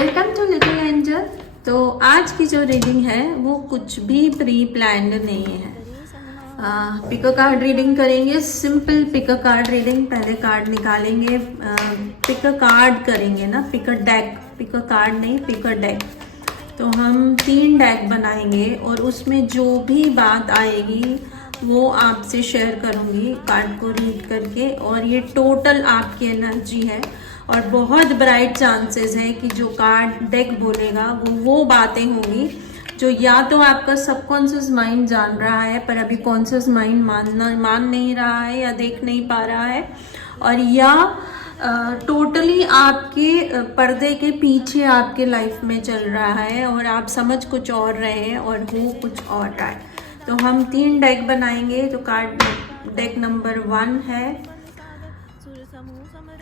Welcome to little angel. तो आज की जो रीडिंग है वो कुछ भी प्री प्लान्ड नहीं है। पिक अ कार्ड रीडिंग करेंगे, simple pick a card reading. पहले कार्ड निकालेंगे, पिक अ कार्ड करेंगे ना, pick a deck, pick a card नहीं, पिक अ डेक। तो हम 3 डेक बनाएंगे और उसमें जो भी बात आएगी वो आपसे शेयर करूँगी कार्ड को रीड करके। और ये टोटल आपकी एनर्जी है और बहुत ब्राइट चांसेस है कि जो कार्ड डेक बोलेगा वो बातें होंगी जो या तो आपका सबकॉन्शियस माइंड जान रहा है पर अभी कॉन्शियस माइंड मान नहीं रहा है या देख नहीं पा रहा है, और या टोटली आपके पर्दे के पीछे आपके लाइफ में चल रहा है और आप समझ कुछ और रहे हैं और हो कुछ और रहा है। तो हम 3 डेक बनाएंगे। तो कार्ड डेक नंबर 1 है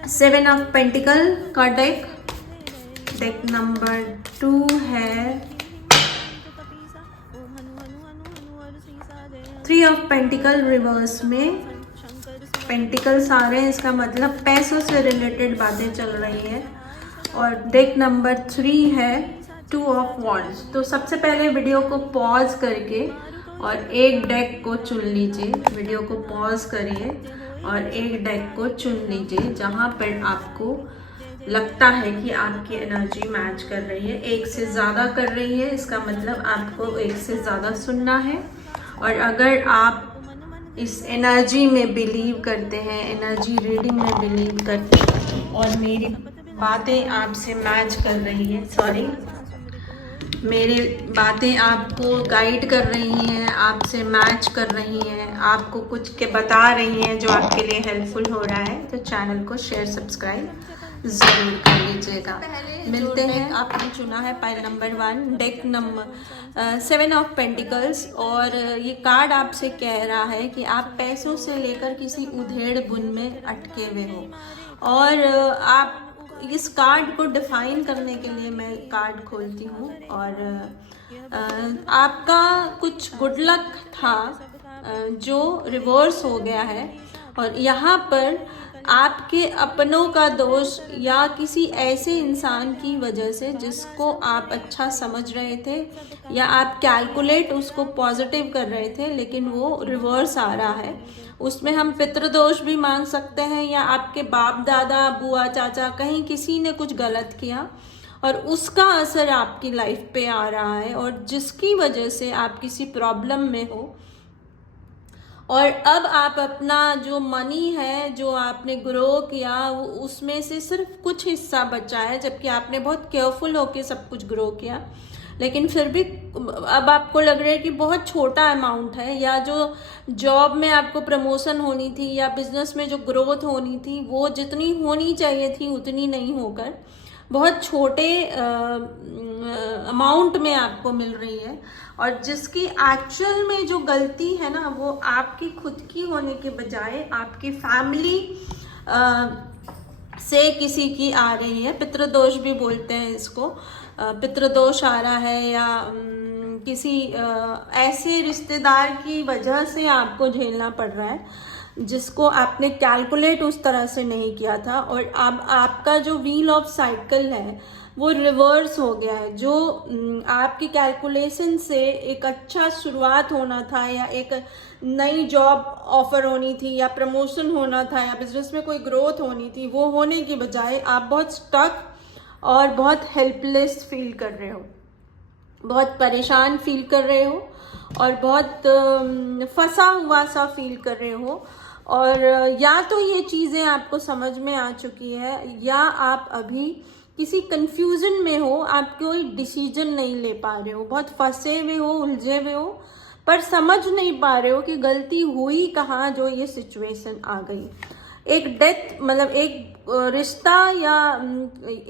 7 ऑफ पेंटिकल का डेक। डेक नंबर 2 है 3 ऑफ पेंटिकल रिवर्स में। पेंटिकल्स आ रहे हैं, इसका मतलब पैसों से रिलेटेड बातें चल रही है। और डेक नंबर 3 है 2 ऑफ वॉन्ड्स। तो सबसे पहले वीडियो को पॉज करके और एक डेक को चुन लीजिए। वीडियो को पॉज करिए और एक डेक को चुन लीजिए जहाँ पर आपको लगता है कि आपकी एनर्जी मैच कर रही है। एक से ज़्यादा कर रही है, इसका मतलब आपको एक से ज़्यादा सुनना है। और अगर आप इस एनर्जी में बिलीव करते हैं, एनर्जी रीडिंग में बिलीव करते हैं और मेरी बातें आपसे मैच कर रही है, मेरी बातें आपको गाइड कर रही हैं, आपसे मैच कर रही हैं, आपको कुछ के बता रही हैं जो आपके लिए हेल्पफुल हो रहा है, तो चैनल को शेयर सब्सक्राइब ज़रूर कर लीजिएगा। मिलते हैं। आपने चुना है pile number 1, deck number 7 of pentacles. और ये कार्ड आपसे कह रहा है कि आप पैसों से लेकर किसी उधेड़ बुन में अटके हुए हो। और आप इस कार्ड को डिफाइन करने के लिए मैं कार्ड खोलती हूँ। और आपका कुछ गुड लक था जो रिवर्स हो गया है, और यहाँ पर आपके अपनों का दोष या किसी ऐसे इंसान की वजह से जिसको आप अच्छा समझ रहे थे या आप कैलकुलेट उसको पॉजिटिव कर रहे थे, लेकिन वो रिवर्स आ रहा है। उसमें हम पितृदोष भी मान सकते हैं या आपके बाप दादा बुआ चाचा कहीं किसी ने कुछ गलत किया और उसका असर आपकी लाइफ पे आ रहा है और जिसकी वजह से आप किसी प्रॉब्लम में हो। और अब आप अपना जो मनी है जो आपने ग्रो किया उसमें से सिर्फ कुछ हिस्सा बचा है, जबकि आपने बहुत केयरफुल होके सब कुछ ग्रो किया, लेकिन फिर भी अब आपको लग रहा है कि बहुत छोटा अमाउंट है, या जो जॉब में आपको प्रमोशन होनी थी या बिजनेस में जो ग्रोथ होनी थी वो जितनी होनी चाहिए थी उतनी नहीं होकर बहुत छोटे अमाउंट में आपको मिल रही है। और जिसकी एक्चुअल में जो गलती है ना वो आपकी खुद की होने के बजाय आपकी फैमिली से किसी की आ रही है। पितृदोष भी बोलते हैं इसको। पितृदोष आ रहा है या किसी ऐसे रिश्तेदार की वजह से आपको झेलना पड़ रहा है जिसको आपने कैलकुलेट उस तरह से नहीं किया था। और अब आपका जो व्हील ऑफ साइकिल है वो रिवर्स हो गया है। जो आपकी कैलकुलेशन से एक अच्छा शुरुआत होना था या एक नई जॉब ऑफर होनी थी या प्रमोशन होना था या बिजनेस में कोई ग्रोथ होनी थी, वो होने की बजाय आप बहुत स्टक और बहुत हेल्पलेस फील कर रहे हो, बहुत परेशान फील कर रहे हो और बहुत फंसा हुआ सा फील कर रहे हो। और या तो ये चीज़ें आपको समझ में आ चुकी है या आप अभी किसी कंफ्यूजन में हो, आप कोई डिसीजन नहीं ले पा रहे हो, बहुत फंसे हुए हो, उलझे हुए हो, पर समझ नहीं पा रहे हो कि गलती हुई कहाँ जो ये सिचुएशन आ गई। एक डेथ मतलब एक रिश्ता या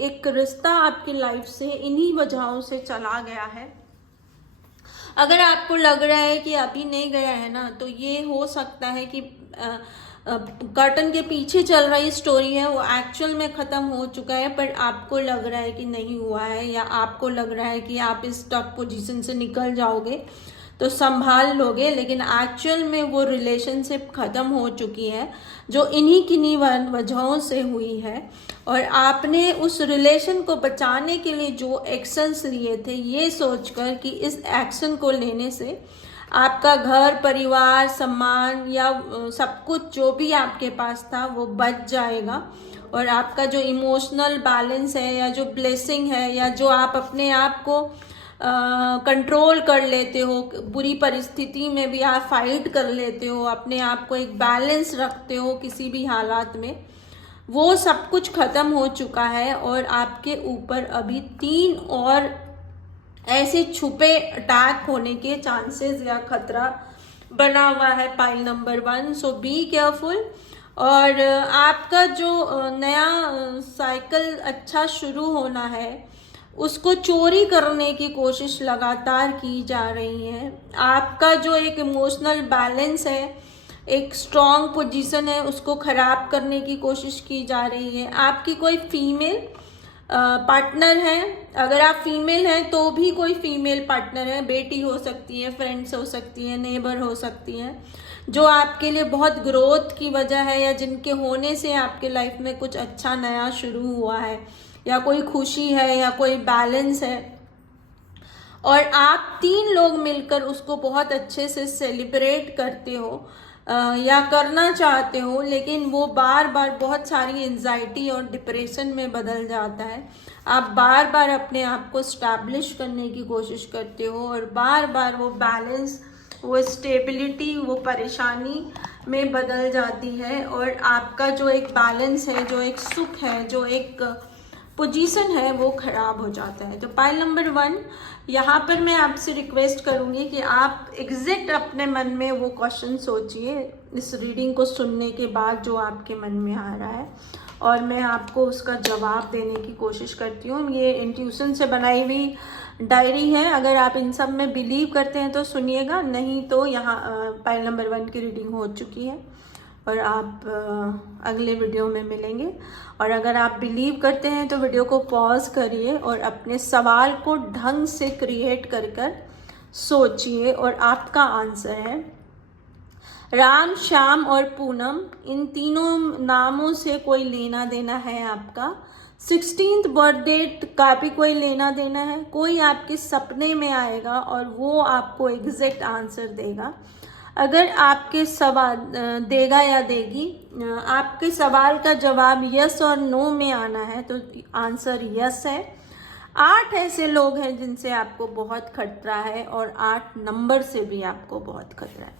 एक रिश्ता आपकी लाइफ से इन्हीं वजहों से चला गया है। अगर आपको लग रहा है कि अभी नहीं गया है ना, तो ये हो सकता है कि कर्टन के पीछे चल रही स्टोरी है वो एक्चुअल में ख़त्म हो चुका है, पर आपको लग रहा है कि नहीं हुआ है या आपको लग रहा है कि आप इस टफ पोजीशन से निकल जाओगे। तो संभाल लोगे, लेकिन एक्चुअल में वो रिलेशनशिप ख़त्म हो चुकी है जो इन्हीं किन्हीं वजहों से हुई है। और आपने उस रिलेशन को बचाने के लिए जो एक्शंस लिए थे, ये सोचकर कि इस एक्शन को लेने से आपका घर परिवार सम्मान या सब कुछ जो भी आपके पास था वो बच जाएगा, और आपका जो इमोशनल बैलेंस है या जो ब्लेसिंग है या जो आप अपने आप को कंट्रोल कर लेते हो, बुरी परिस्थिति में भी आप फाइट कर लेते हो, अपने आप को एक बैलेंस रखते हो किसी भी हालात में, वो सब कुछ ख़त्म हो चुका है। और आपके ऊपर अभी 3 और ऐसे छुपे अटैक होने के चांसेस या खतरा बना हुआ है pile number 1। So be careful. और आपका जो नया साइकिल अच्छा शुरू होना है उसको चोरी करने की कोशिश लगातार की जा रही है। आपका जो एक इमोशनल बैलेंस है, एक स्ट्रॉन्ग पोजीशन है, उसको ख़राब करने की कोशिश की जा रही है। आपकी कोई फीमेल पार्टनर है, अगर आप फीमेल हैं तो भी कोई फीमेल पार्टनर है, बेटी हो सकती है, फ्रेंड्स हो सकती है, नेबर हो सकती हैं, जो आपके लिए बहुत ग्रोथ की वजह है या जिनके होने से आपके लाइफ में कुछ अच्छा नया शुरू हुआ है या कोई खुशी है या कोई बैलेंस है। और आप 3 लोग मिलकर उसको बहुत अच्छे से सेलिब्रेट करते हो या करना चाहते हो, लेकिन वो बार बार बहुत सारी एंजाइटी और डिप्रेशन में बदल जाता है। आप बार बार अपने आप को स्टैब्लिश करने की कोशिश करते हो और बार बार वो बैलेंस, वो स्टेबिलिटी, वो परेशानी में बदल जाती है। और आपका जो एक बैलेंस है, जो एक सुख है, जो एक पोजीशन है, वो खराब हो जाता है। तो पाइल नंबर 1, यहाँ पर मैं आपसे रिक्वेस्ट करूँगी कि आप एग्जैक्ट अपने मन में वो क्वेश्चन सोचिए इस रीडिंग को सुनने के बाद जो आपके मन में आ रहा है, और मैं आपको उसका जवाब देने की कोशिश करती हूँ। ये इंट्यूशन से बनाई हुई डायरी है, अगर आप इन सब में बिलीव करते हैं तो सुनिएगा, नहीं तो यहाँ पाइल नंबर 1 की रीडिंग हो चुकी है और आप अगले वीडियो में मिलेंगे। और अगर आप बिलीव करते हैं तो वीडियो को पॉज करिए और अपने सवाल को ढंग से क्रिएट कर सोचिए। और आपका आंसर है राम, श्याम और पूनम। इन तीनों नामों से कोई लेना देना है आपका। 16th बर्थडे का भी कोई लेना देना है। कोई आपके सपने में आएगा और वो आपको एग्जैक्ट आंसर देगा। अगर आपके सवाल देगा या देगी, आपके सवाल का जवाब यस और नो में आना है तो आंसर यस है। 8 ऐसे लोग हैं जिनसे आपको बहुत खतरा है और 8 नंबर से भी आपको बहुत खतरा है।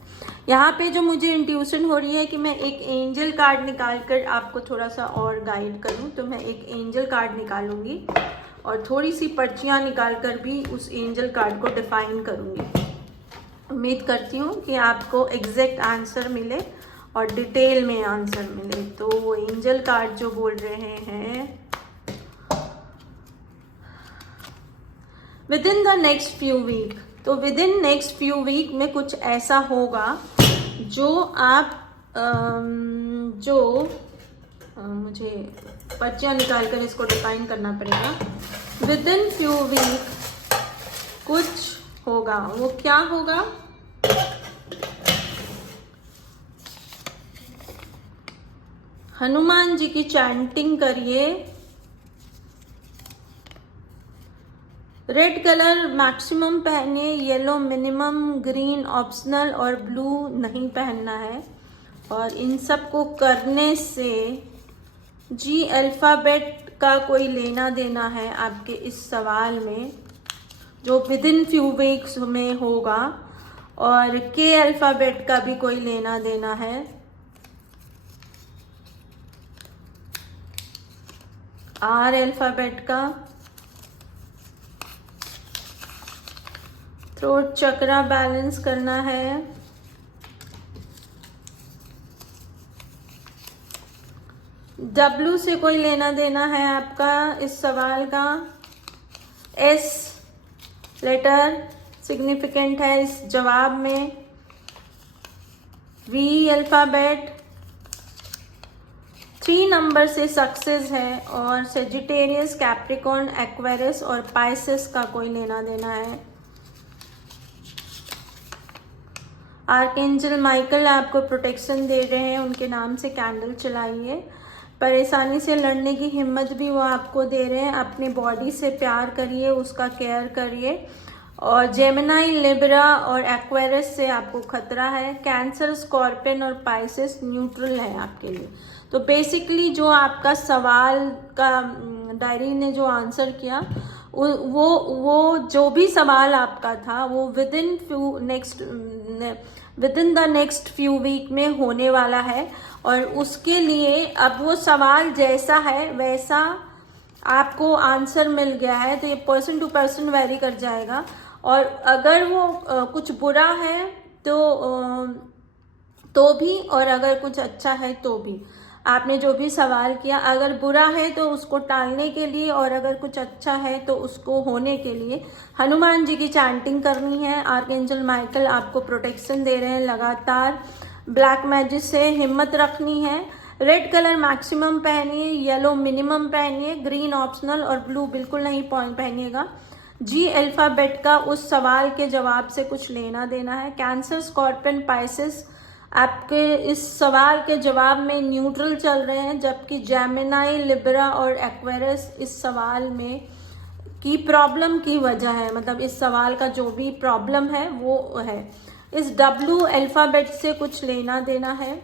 यहाँ पे जो मुझे इंट्यूशन हो रही है कि मैं एक एंजल कार्ड निकाल कर आपको थोड़ा सा और गाइड करूँ, तो मैं एक एंजल कार्ड निकालूंगी और थोड़ी सी पर्चियाँ निकाल कर भी उस एंजल कार्ड को डिफाइन करूँगी। उम्मीद करती हूँ कि आपको एग्जैक्ट आंसर मिले और डिटेल में आंसर मिले। तो वो एंजल कार्ड जो बोल रहे हैं, within the next few week, तो within next few week में कुछ ऐसा होगा जो आप मुझे पर्चियाँ निकाल कर इसको डिफाइन करना पड़ेगा। विद इन फ्यू वीक कुछ होगा, वो क्या होगा? हनुमान जी की चैंटिंग करिए। रेड कलर मैक्सिमम पहने, येलो मिनिमम, ग्रीन ऑप्शनल और ब्लू नहीं पहनना है। और इन सब को करने से जी अल्फ़ाबेट का कोई लेना देना है आपके इस सवाल में जो विद इन फ्यू वीक्स में होगा। और के अल्फ़ाबेट का भी कोई लेना देना है। आर अल्फ़ाबेट का, थ्रोट चक्रा बैलेंस करना है। डब्ल्यू से कोई लेना देना है आपका इस सवाल का। एस लेटर सिग्निफिकेंट है इस जवाब में। वी अल्फ़ाबेट 3 नंबर से सक्सेस है। और सेजिटेरियस, कैप्रिकॉर्न, एक्वेरियस और पाइसेस का कोई लेना देना है। आर्कएंजल माइकल आपको प्रोटेक्शन दे रहे हैं, उनके नाम से कैंडल चलाइए। परेशानी से लड़ने की हिम्मत भी वो आपको दे रहे हैं। अपनी बॉडी से प्यार करिए, उसका केयर करिए। और जेमिनाई, लिब्रा और एक्वेरियस से आपको खतरा है। कैंसर, स्कॉर्पियन और पाइसेस न्यूट्रल है आपके लिए। तो बेसिकली जो आपका सवाल का डायरी ने जो आंसर किया, वो जो भी सवाल आपका था वो within the next few week में होने वाला है। और उसके लिए अब वो सवाल जैसा है वैसा आपको आंसर मिल गया है। तो ये पर्सन टू पर्सन वेरी कर जाएगा। और अगर वो कुछ बुरा है तो भी, और अगर कुछ अच्छा है तो भी, आपने जो भी सवाल किया, अगर बुरा है तो उसको टालने के लिए, और अगर कुछ अच्छा है तो उसको होने के लिए हनुमान जी की चैंटिंग करनी है। आर्कएंजल माइकल आपको प्रोटेक्शन दे रहे हैं लगातार। ब्लैक मैजिक से हिम्मत रखनी है। रेड कलर मैक्सिमम पहनिए, येलो मिनिमम पहनिए, ग्रीन ऑप्शनल और ब्लू बिल्कुल नहीं पहनिएगा। जी अल्फाबेट का उस सवाल के जवाब से कुछ लेना देना है। कैंसर, स्कॉर्पियन, पाइसेस आपके इस सवाल के जवाब में न्यूट्रल चल रहे हैं, जबकि जेमिनाई, लिब्रा और एक्वेरियस इस सवाल में की प्रॉब्लम की वजह है, मतलब इस सवाल का जो भी प्रॉब्लम है वो है। इस डब्ल्यू अल्फाबेट से कुछ लेना देना है।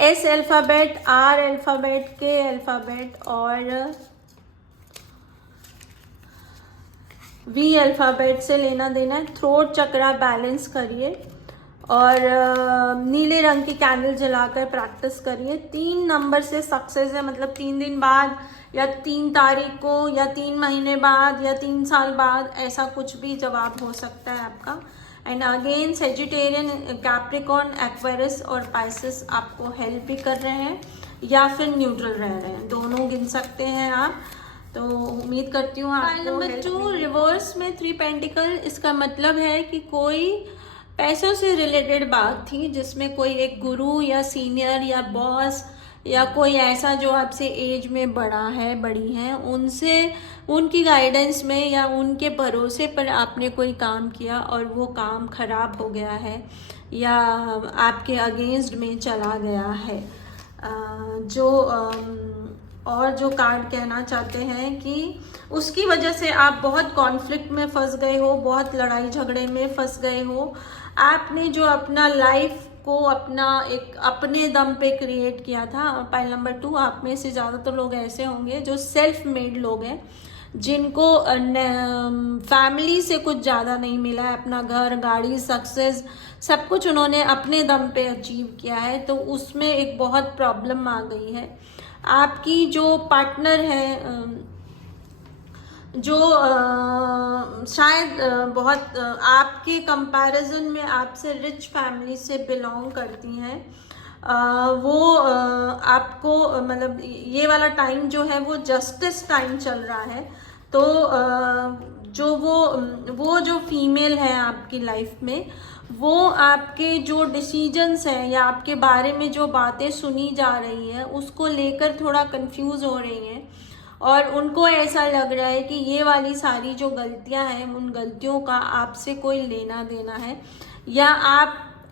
एस अल्फाबेट, आर अल्फाबेट, के अल्फाबेट और वी अल्फाबेट से लेना देना है। थ्रोट चक्रा बैलेंस करिए और नीले रंग की कैंडल जलाकर प्रैक्टिस करिए। 3 नंबर से सक्सेस है, मतलब 3 दिन बाद या 3 तारीख को या 3 महीने बाद या 3 साल बाद, ऐसा कुछ भी जवाब हो सकता है आपका। And again Sagittarian, Capricorn, Aquarius और पाइसेस आपको हेल्प भी कर रहे हैं या फिर न्यूट्रल रह रहे हैं, दोनों गिन सकते हैं आप। तो उम्मीद करती हूँ आपको। नंबर 2 रिवर्स में 3 पेंटिकल, इसका मतलब है कि कोई पैसों से रिलेटेड बात थी जिसमें कोई एक गुरु या सीनियर या बॉस या कोई ऐसा जो आपसे एज में बड़ा है, बड़ी हैं, उनसे उनकी गाइडेंस में या उनके भरोसे पर आपने कोई काम किया और वो काम खराब हो गया है या आपके अगेंस्ट में चला गया है। और जो कार्ड कहना चाहते हैं कि उसकी वजह से आप बहुत कॉन्फ्लिक्ट में फंस गए हो, बहुत लड़ाई झगड़े में फंस गए हो। आपने जो अपना लाइफ को अपने दम पे क्रिएट किया था। पाइल नंबर 2, आप में से ज़्यादातर लोग ऐसे होंगे जो सेल्फ मेड लोग हैं, जिनको फैमिली से कुछ ज़्यादा नहीं मिला है। अपना घर, गाड़ी, सक्सेस सब कुछ उन्होंने अपने दम पे अचीव किया है। तो उसमें एक बहुत प्रॉब्लम आ गई है। आपकी जो पार्टनर है, जो शायद बहुत आपके कंपैरिजन में आपसे रिच फैमिली से बिलोंग करती हैं, वो आपको मतलब ये वाला टाइम जो है वो जस्टिस टाइम चल रहा है। तो जो वो जो फीमेल है आपकी लाइफ में, वो आपके जो डिसीजंस हैं या आपके बारे में जो बातें सुनी जा रही हैं उसको लेकर थोड़ा कंफ्यूज हो रही हैं और उनको ऐसा लग रहा है कि ये वाली सारी जो गलतियां हैं, उन गलतियों का आपसे कोई लेना देना है, या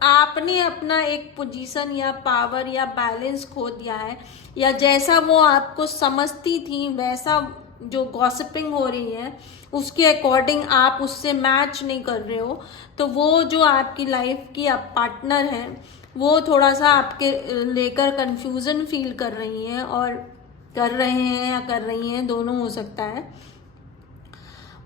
आपने अपना एक पोजीशन या पावर या बैलेंस खो दिया है, या जैसा वो आपको समझती थी वैसा जो गॉसिपिंग हो रही है उसके अकॉर्डिंग आप उससे मैच नहीं कर रहे हो। तो वो जो आपकी लाइफ की आप पार्टनर हैं वो थोड़ा सा आपके लेकर कंफ्यूजन फील कर रही हैं, और कर रहे हैं या कर रही हैं, दोनों हो सकता है।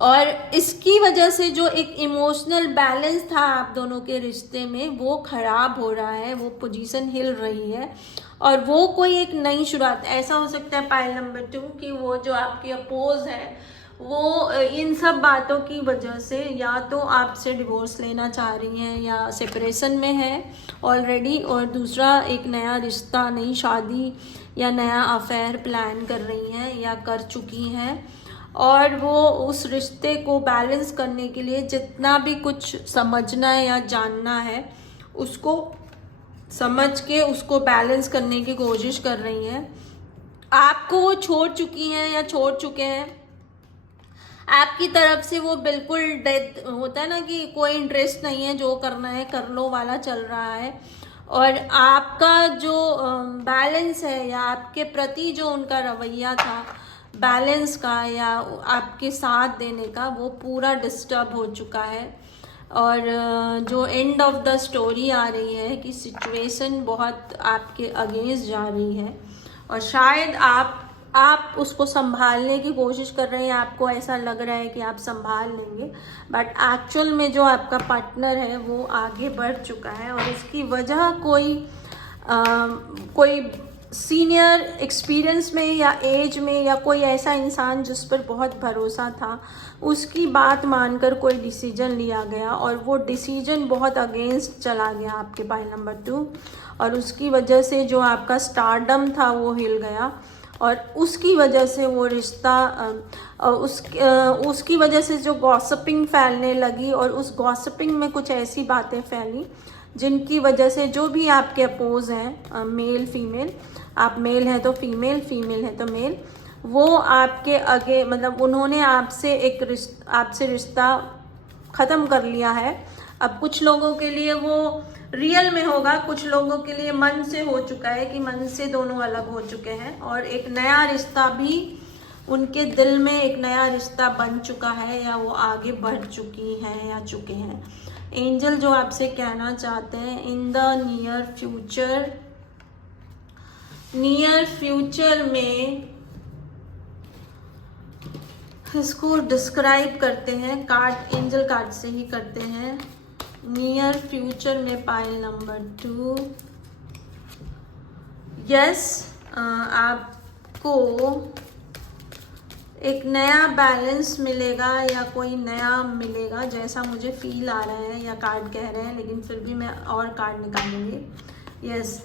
और इसकी वजह से जो एक इमोशनल बैलेंस था आप दोनों के रिश्ते में वो खराब हो रहा है, वो पोजीशन हिल रही है और वो कोई एक नई शुरुआत। ऐसा हो सकता है पाइल नंबर 2 कि वो जो आपकी अपोज है वो इन सब बातों की वजह से या तो आपसे डिवोर्स लेना चाह रही हैं या सेपरेशन में है ऑलरेडी, और दूसरा एक नया रिश्ता, नई शादी या नया अफेयर प्लान कर रही हैं या कर चुकी हैं। और वो उस रिश्ते को बैलेंस करने के लिए जितना भी कुछ समझना है या जानना है उसको समझ के उसको बैलेंस करने की कोशिश कर रही हैं। आपको वो छोड़ चुकी हैं या छोड़ चुके हैं। आपकी तरफ से वो बिल्कुल डेथ होता है ना कि कोई इंटरेस्ट नहीं है, जो करना है कर लो वाला चल रहा है। और आपका जो बैलेंस है या आपके प्रति जो उनका रवैया था बैलेंस का या आपके साथ देने का, वो पूरा डिस्टर्ब हो चुका है। और जो एंड ऑफ द स्टोरी आ रही है कि सिचुएशन बहुत आपके अगेंस्ट जा रही है और शायद आप उसको संभालने की कोशिश कर रहे हैं, आपको ऐसा लग रहा है कि आप संभाल लेंगे, बट एक्चुअल में जो आपका पार्टनर है वो आगे बढ़ चुका है और इसकी वजह कोई सीनियर एक्सपीरियंस में या एज में या कोई ऐसा इंसान जिस पर बहुत भरोसा था, उसकी बात मानकर कोई डिसीजन लिया गया और वो डिसीजन बहुत अगेंस्ट चला गया आपके पाइल नंबर 2 और उसकी वजह से जो आपका स्टारडम था वो हिल गया और उसकी वजह से वो रिश्ता उसकी वजह से जो गॉसिपिंग फैलने लगी और उस गॉसिपिंग में कुछ ऐसी बातें फैली जिनकी वजह से जो भी आपके अपोज हैं, मेल फीमेल, आप मेल हैं तो फीमेल, फीमेल है तो मेल, वो आपके आगे मतलब उन्होंने आपसे रिश्ता ख़त्म कर लिया है। अब कुछ लोगों के लिए वो रियल में होगा, कुछ लोगों के लिए मन से हो चुका है कि मन से दोनों अलग हो चुके हैं और एक नया रिश्ता भी उनके दिल में एक नया रिश्ता बन चुका है या वो आगे बढ़ चुकी हैं या चुके हैं। एंजल जो आपसे कहना चाहते हैं, इन द नियर फ्यूचर में इसको डिस्क्राइब करते हैं, कार्ड एंजल कार्ड से ही करते हैं। नियर फ्यूचर में पाइल नंबर 2, यस, आपको एक नया बैलेंस मिलेगा या कोई नया मिलेगा जैसा मुझे फील आ रहा है या कार्ड कह रहे हैं, लेकिन फिर भी मैं और कार्ड निकालूंगी। यस,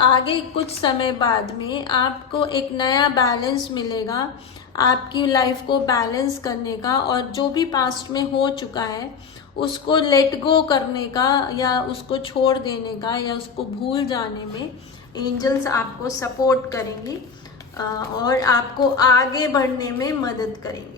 आगे कुछ समय बाद में आपको एक नया बैलेंस मिलेगा आपकी लाइफ को बैलेंस करने का और जो भी पास्ट में हो चुका है उसको लेट गो करने का या उसको छोड़ देने का या उसको भूल जाने में एंजल्स आपको सपोर्ट करेंगी और आपको आगे बढ़ने में मदद करेंगे।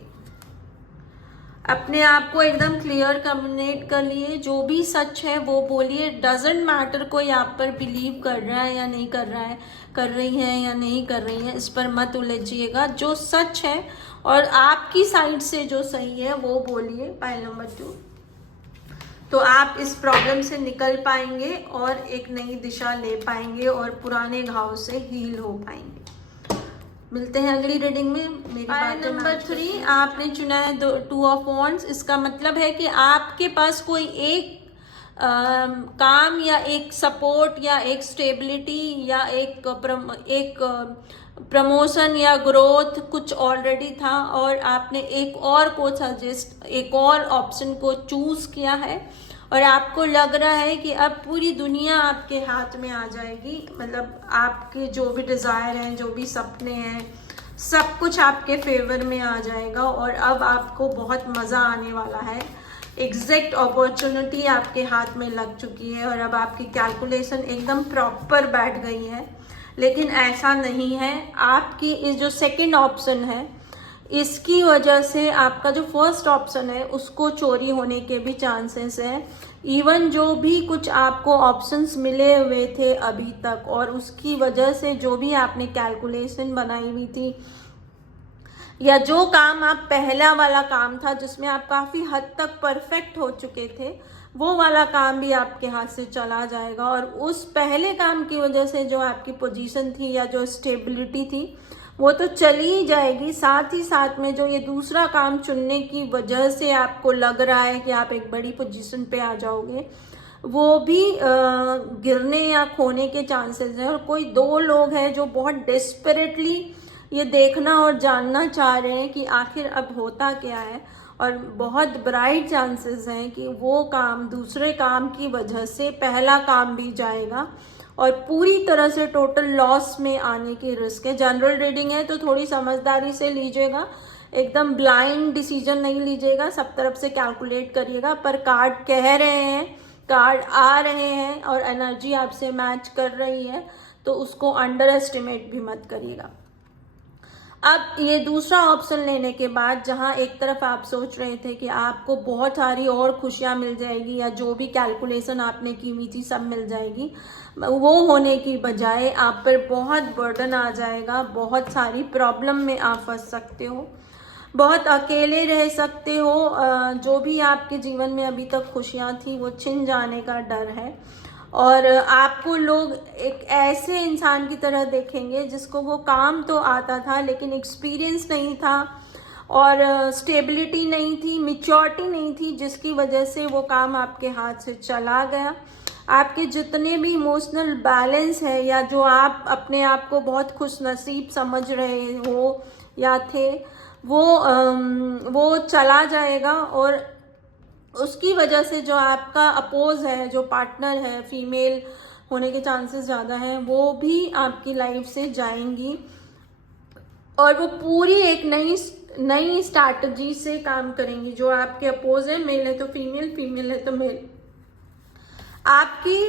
अपने आप को एकदम क्लियर कम्युनिकेट कर लिए, जो भी सच है वो बोलिए, डजेंट मैटर कोई आप पर बिलीव कर रहा है या नहीं कर रहा है, कर रही है या नहीं कर रही है, इस पर मत उलझिएगा। जो सच है और आपकी साइड से जो सही है वो बोलिए पाइल नंबर 2, तो आप इस प्रॉब्लम से निकल पाएंगे और एक नई दिशा ले पाएंगे और पुराने घाव से हील हो पाएंगे। मिलते हैं अगली रीडिंग में। मेरी बात नंबर 3 आपने चुना है 2 ऑफ वॉन्ड्स। इसका मतलब है कि आपके पास कोई एक काम या एक सपोर्ट या एक स्टेबिलिटी या एक प्रमोशन या ग्रोथ कुछ ऑलरेडी था और आपने एक और ऑप्शन को चूज किया है और आपको लग रहा है कि अब पूरी दुनिया आपके हाथ में आ जाएगी। मतलब आपके जो भी डिज़ायर हैं, जो भी सपने हैं, सब कुछ आपके फेवर में आ जाएगा और अब आपको बहुत मज़ा आने वाला है। एग्जैक्ट अपॉर्चुनिटी आपके हाथ में लग चुकी है और अब आपकी कैलकुलेशन एकदम प्रॉपर बैठ गई है। लेकिन ऐसा नहीं है, आपकी इस जो सेकंड ऑप्शन है इसकी वजह से आपका जो फर्स्ट ऑप्शन है उसको चोरी होने के भी चांसेस है। इवन जो भी कुछ आपको ऑप्शंस मिले हुए थे अभी तक और उसकी वजह से जो भी आपने कैलकुलेशन बनाई हुई थी या जो काम आप पहला वाला काम था जिसमें आप काफ़ी हद तक परफेक्ट हो चुके थे, वो वाला काम भी आपके हाथ से चला जाएगा और उस पहले काम की वजह से जो आपकी पोजीशन थी या जो स्टेबिलिटी थी वो तो चली ही जाएगी। साथ ही साथ में जो ये दूसरा काम चुनने की वजह से आपको लग रहा है कि आप एक बड़ी पोजीशन पे आ जाओगे, वो भी गिरने या खोने के चांसेस हैं। और कोई 2 लोग हैं जो बहुत डेस्परेटली ये देखना और जानना चाह रहे हैं कि आखिर अब होता क्या है और बहुत ब्राइट चांसेस हैं कि वो काम दूसरे काम की वजह से पहला काम भी जाएगा और पूरी तरह से टोटल लॉस में आने की रिस्क है। जनरल रीडिंग है तो थोड़ी समझदारी से लीजिएगा, एकदम ब्लाइंड डिसीजन नहीं लीजिएगा, सब तरफ से कैलकुलेट करिएगा। पर कार्ड कह रहे हैं, कार्ड आ रहे हैं और एनर्जी आपसे मैच कर रही है तो उसको अंडर एस्टिमेट भी मत करिएगा। अब ये दूसरा ऑप्शन लेने के बाद जहाँ एक तरफ आप सोच रहे थे कि आपको बहुत सारी और खुशियाँ मिल जाएगी या जो भी कैलकुलेशन आपने की हुई थी सब मिल जाएगी, वो होने की बजाय आप पर बहुत बर्डन आ जाएगा, बहुत सारी प्रॉब्लम में आप फंस सकते हो, बहुत अकेले रह सकते हो। जो भी आपके जीवन में अभी तक खुशियाँ थी वो छिन जाने का डर है, और आपको लोग एक ऐसे इंसान की तरह देखेंगे जिसको वो काम तो आता था लेकिन एक्सपीरियंस नहीं था और स्टेबिलिटी नहीं थी, मैच्योरिटी नहीं थी, जिसकी वजह से वो काम आपके हाथ से चला गया। आपके जितने भी इमोशनल बैलेंस है या जो आप अपने आप को बहुत खुश नसीब समझ रहे हो या थे, वो चला जाएगा, और उसकी वजह से जो आपका अपोज है, जो पार्टनर है, फीमेल होने के चांसेस ज़्यादा हैं, वो भी आपकी लाइफ से जाएंगी और वो पूरी एक नई स्ट्रैटेजी से काम करेंगी। जो आपके अपोज है, मेल है तो फीमेल, फीमेल है तो मेल, आपकी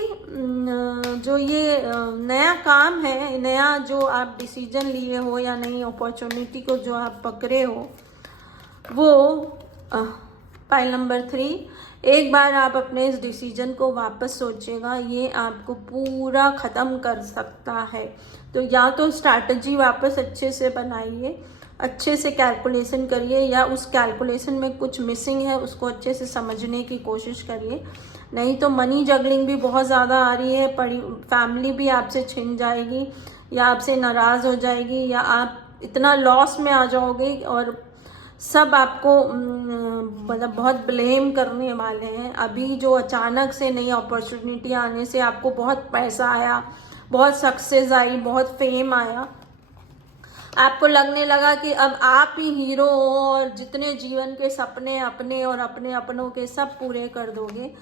जो ये नया काम है, नया जो आप डिसीजन लिए हो या नई अपॉर्चुनिटी को जो आप पकड़े हो, वो पाइल नंबर 3, एक बार आप अपने इस डिसीजन को वापस सोचिएगा, ये आपको पूरा ख़त्म कर सकता है। तो या तो स्ट्रैटेजी वापस अच्छे से बनाइए, अच्छे से कैलकुलेशन करिए, या उस कैलकुलेशन में कुछ मिसिंग है उसको अच्छे से समझने की कोशिश करिए। नहीं तो मनी जगलिंग भी बहुत ज़्यादा आ रही है, फैमिली भी आपसे छिन जाएगी या आपसे नाराज़ हो जाएगी, या आप इतना लॉस में आ जाओगे और सब आपको मतलब बहुत ब्लेम करने वाले हैं। अभी जो अचानक से नई अपॉर्चुनिटी आने से आपको बहुत पैसा आया, बहुत सक्सेस आई, बहुत फेम आया, आपको लगने लगा कि अब आप ही हीरो हो और जितने जीवन के सपने अपने और अपने अपनों के सब पूरे कर दोगे।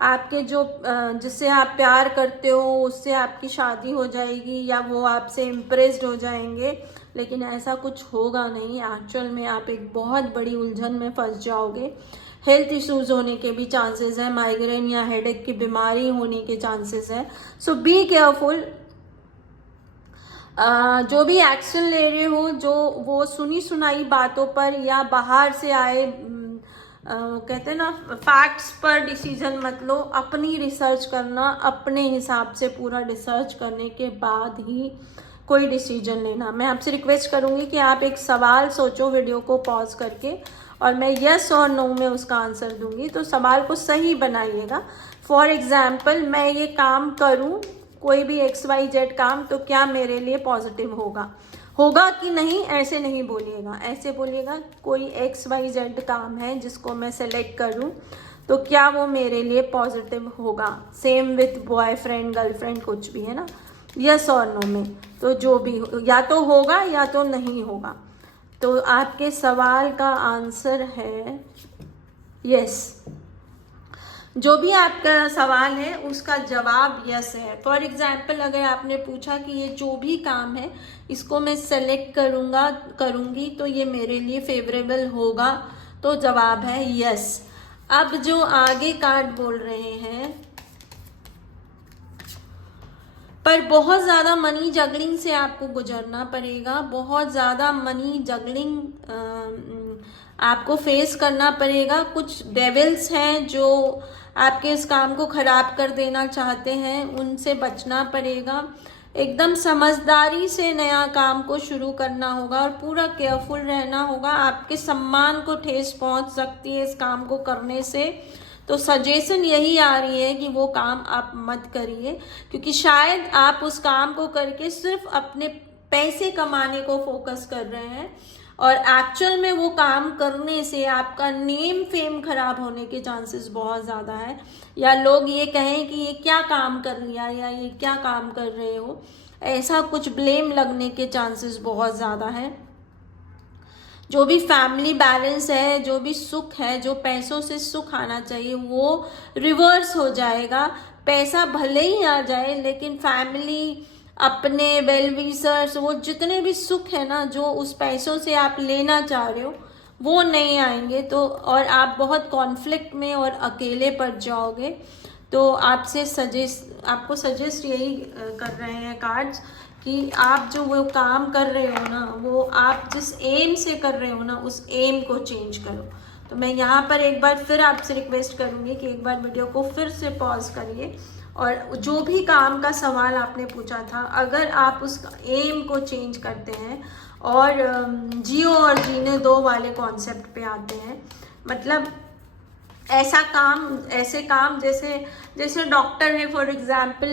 आपके जो जिससे आप प्यार करते हो उससे आपकी शादी हो जाएगी या वो आपसे इम्प्रेस्ड हो जाएंगे, लेकिन ऐसा कुछ होगा नहीं। एक्चुअल में आप एक बहुत बड़ी उलझन में फंस जाओगे। हेल्थ इश्यूज होने के भी चांसेस है, माइग्रेन या हेडेक की बीमारी होने के चांसेस है। सो बी केयरफुल। जो भी एक्शन ले रहे हो, जो वो सुनी सुनाई बातों पर या बाहर से आए कहते हैं ना फैक्ट्स पर डिसीजन मत लो। अपनी रिसर्च करना, अपने हिसाब से पूरा रिसर्च करने के बाद ही कोई डिसीजन लेना। मैं आपसे रिक्वेस्ट करूंगी कि आप एक सवाल सोचो वीडियो को पॉज करके, और मैं यस और नो में उसका आंसर दूंगी, तो सवाल को सही बनाइएगा। फॉर एग्जाम्पल, मैं ये काम करूं, कोई भी XYZ काम, तो क्या मेरे लिए पॉजिटिव होगा कि नहीं, ऐसे नहीं बोलिएगा। ऐसे बोलिएगा कोई XYZ काम है जिसको मैं सेलेक्ट करूं तो क्या वो मेरे लिए पॉजिटिव होगा। सेम विथ बॉयफ्रेंड, गर्लफ्रेंड, कुछ भी है ना, यस और नो में। तो जो भी या तो होगा या तो नहीं होगा। तो आपके सवाल का आंसर है यस। जो भी आपका सवाल है उसका जवाब यस है। फॉर एग्जाम्पल, अगर आपने पूछा कि ये जो भी काम है इसको मैं सेलेक्ट करूंगी तो ये मेरे लिए फेवरेबल होगा, तो जवाब है यस। अब जो आगे कार्ड बोल रहे हैं, पर बहुत ज़्यादा मनी जगलिंग से आपको गुजरना पड़ेगा, बहुत ज़्यादा मनी जगलिंग आपको फेस करना पड़ेगा। कुछ डेविल्स हैं जो आपके इस काम को खराब कर देना चाहते हैं, उनसे बचना पड़ेगा। एकदम समझदारी से नया काम को शुरू करना होगा और पूरा केयरफुल रहना होगा। आपके सम्मान को ठेस पहुंच सकती है इस काम को करने से, तो सजेशन यही आ रही है कि वो काम आप मत करिए, क्योंकि शायद आप उस काम को करके सिर्फ अपने पैसे कमाने को फोकस कर रहे हैं और एक्चुअल में वो काम करने से आपका नेम फेम खराब होने के चांसेस बहुत ज़्यादा है, या लोग ये कहें कि ये क्या काम कर लिया या ये क्या काम कर रहे हो, ऐसा कुछ ब्लेम लगने के चांसेस बहुत ज़्यादा है। जो भी फैमिली बैलेंस है, जो भी सुख है, जो पैसों से सुख आना चाहिए वो रिवर्स हो जाएगा। पैसा भले ही आ जाए लेकिन फैमिली, अपने वेल विशर्स, वो जितने भी सुख है ना जो उस पैसों से आप लेना चाह रहे हो वो नहीं आएंगे। तो और आप बहुत कॉन्फ्लिक्ट में और अकेले पड़ जाओगे। तो आपको सजेस्ट यही कर रहे हैं कार्ड्स कि आप जो वो काम कर रहे हो ना, वो आप जिस एम से कर रहे हो ना, उस एम को चेंज करो। तो मैं यहाँ पर एक बार फिर आपसे रिक्वेस्ट करूँगी कि एक बार वीडियो को फिर से पॉज करिए और जो भी काम का सवाल आपने पूछा था, अगर आप उस एम को चेंज करते हैं और जियो और जीने दो वाले कॉन्सेप्ट पे आते हैं, मतलब ऐसे काम जैसे डॉक्टर है फॉर एग्जांपल,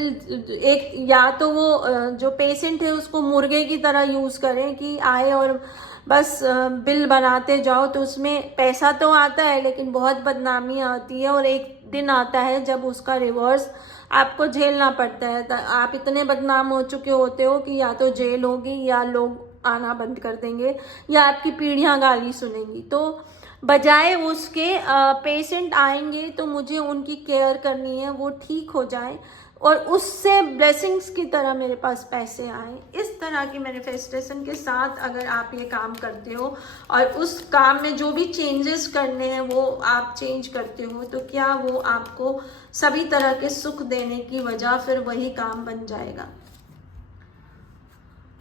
एक या तो वो जो पेशेंट है उसको मुर्गे की तरह यूज़ करें कि आए और बस बिल बनाते जाओ, तो उसमें पैसा तो आता है लेकिन बहुत बदनामी आती है, और एक दिन आता है जब उसका रिवर्स आपको झेलना पड़ता है। आप इतने बदनाम हो चुके होते हो कि या तो जेल होगी या लोग आना बंद कर देंगे या आपकी पीढ़ियां गाली सुनेंगी। तो बजाय उसके पेशेंट आएंगे तो मुझे उनकी केयर करनी है, वो ठीक हो जाए और उससे ब्लेसिंग्स की तरह मेरे पास पैसे आए। इस तरह की मैनिफेस्टेशन के साथ अगर आप ये काम करते हो और उस काम में जो भी चेंजेस करने हैं वो आप चेंज करते हो, तो क्या वो आपको सभी तरह के सुख देने की वजह फिर वही काम बन जाएगा?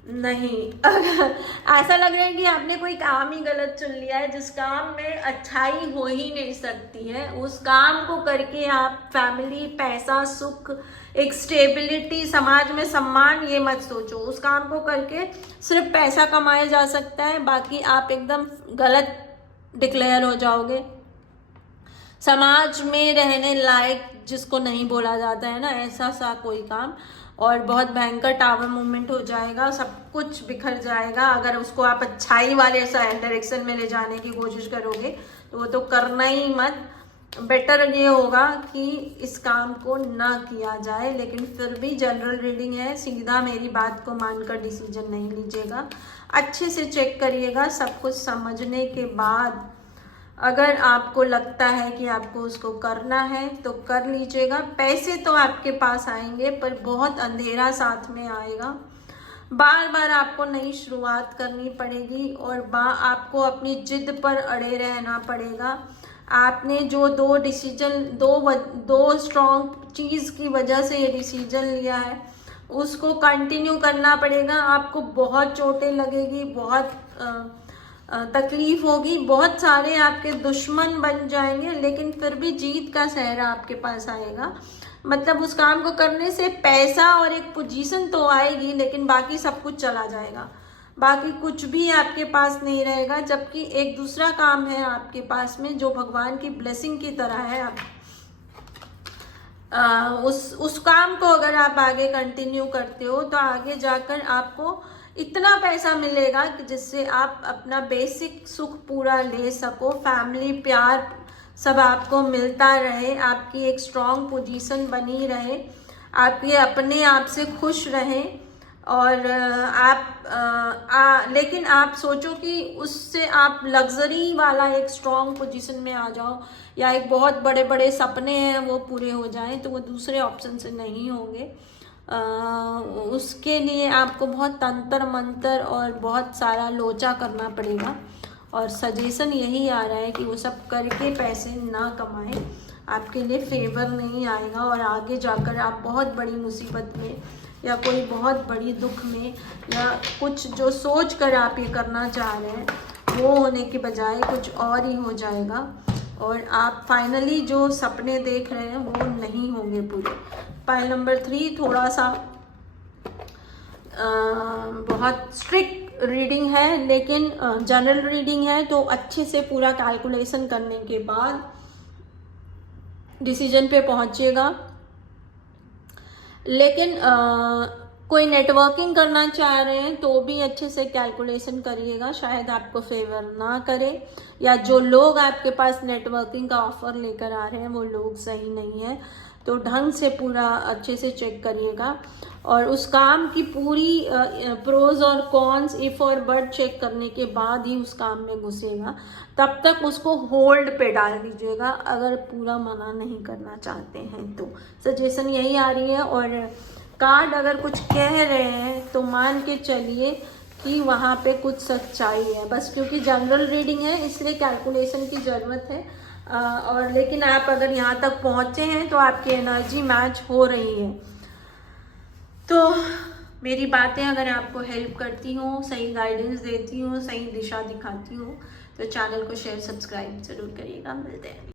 नहीं। अगर ऐसा लग रहा है कि आपने कोई काम ही गलत चुन लिया है, जिस काम में अच्छाई हो ही नहीं सकती है, उस काम को करके आप फैमिली, पैसा, सुख, एक स्टेबिलिटी, समाज में सम्मान, ये मत सोचो। उस काम को करके सिर्फ पैसा कमाया जा सकता है, बाकी आप एकदम गलत डिक्लेयर हो जाओगे। समाज में रहने लायक जिसको नहीं बोला जाता है ना, ऐसा सा कोई काम, और बहुत भयंकर टावर मूवमेंट हो जाएगा, सब कुछ बिखर जाएगा। अगर उसको आप अच्छाई वाले डायरेक्शन में ले जाने की कोशिश करोगे तो वो तो करना ही मत। बेटर ये होगा कि इस काम को ना किया जाए। लेकिन फिर भी जनरल रीडिंग है, सीधा मेरी बात को मानकर डिसीजन नहीं लीजिएगा, अच्छे से चेक करिएगा। सब कुछ समझने के बाद अगर आपको लगता है कि आपको उसको करना है तो कर लीजिएगा। पैसे तो आपके पास आएंगे पर बहुत अंधेरा साथ में आएगा। बार बार आपको नई शुरुआत करनी पड़ेगी और आपको अपनी जिद पर अड़े रहना पड़ेगा। आपने जो दो स्ट्रॉन्ग चीज़ की वजह से ये डिसीजन लिया है उसको कंटिन्यू करना पड़ेगा। आपको बहुत चोटें लगेगी, बहुत तकलीफ होगी, बहुत सारे आपके दुश्मन बन जाएंगे, लेकिन फिर भी जीत का सहरा आपके पास आएगा। मतलब उस काम को करने से पैसा और एक पोजीशन तो आएगी, लेकिन बाकी सब कुछ चला जाएगा, बाकी कुछ भी आपके पास नहीं रहेगा। जबकि एक दूसरा काम है आपके पास में जो भगवान की ब्लेसिंग की तरह है। आप उस काम को अगर आप आगे कंटिन्यू करते हो तो आगे जाकर आपको इतना पैसा मिलेगा कि जिससे आप अपना बेसिक सुख पूरा ले सको, फैमिली, प्यार सब आपको मिलता रहे, आपकी एक स्ट्रॉन्ग पोजीशन बनी रहे, आप ये अपने आप से खुश रहें। और लेकिन आप सोचो कि उससे आप लग्जरी वाला एक स्ट्रॉन्ग पोजीशन में आ जाओ या एक बहुत बड़े बड़े सपने हैं वो पूरे हो जाएं, तो वो दूसरे ऑप्शन से नहीं होंगे। उसके लिए आपको बहुत तंत्र मंत्र और बहुत सारा लोचा करना पड़ेगा। और सजेशन यही आ रहा है कि वो सब करके पैसे ना कमाएं, आपके लिए फेवर नहीं आएगा और आगे जाकर आप बहुत बड़ी मुसीबत में या कोई बहुत बड़ी दुख में या कुछ जो सोच कर आप ये करना चाह रहे हैं वो होने के बजाय कुछ और ही हो जाएगा और आप फाइनली जो सपने देख रहे हैं वो नहीं होंगे पूरे। पाइल नंबर 3 थोड़ा सा बहुत स्ट्रिक्ट रीडिंग है, लेकिन जनरल रीडिंग है तो अच्छे से पूरा कैलकुलेशन करने के बाद डिसीजन पे पहुंचिएगा। लेकिन कोई नेटवर्किंग करना चाह रहे हैं तो भी अच्छे से कैलकुलेशन करिएगा, शायद आपको फेवर ना करे या जो लोग आपके पास नेटवर्किंग का ऑफर लेकर आ रहे हैं वो लोग सही नहीं है, तो ढंग से पूरा अच्छे से चेक करिएगा और उस काम की पूरी प्रोज और कॉन्स, इफ और बट चेक करने के बाद ही उस काम में घुसेगा। तब तक उसको होल्ड पे डाल दीजिएगा अगर पूरा मना नहीं करना चाहते हैं तो। सजेशन यही आ रही है और कार्ड अगर कुछ कह रहे हैं तो मान के चलिए कि वहाँ पे कुछ सच्चाई है, बस क्योंकि जनरल रीडिंग है इसलिए कैलकुलेशन की ज़रूरत है। और लेकिन आप अगर यहाँ तक पहुँचे हैं तो आपकी एनर्जी मैच हो रही है। तो मेरी बातें अगर आपको हेल्प करती हों, सही गाइडेंस देती हूँ, सही दिशा दिखाती हूँ, तो चैनल को शेयर सब्सक्राइब ज़रूर करिएगा। मिलते हैं।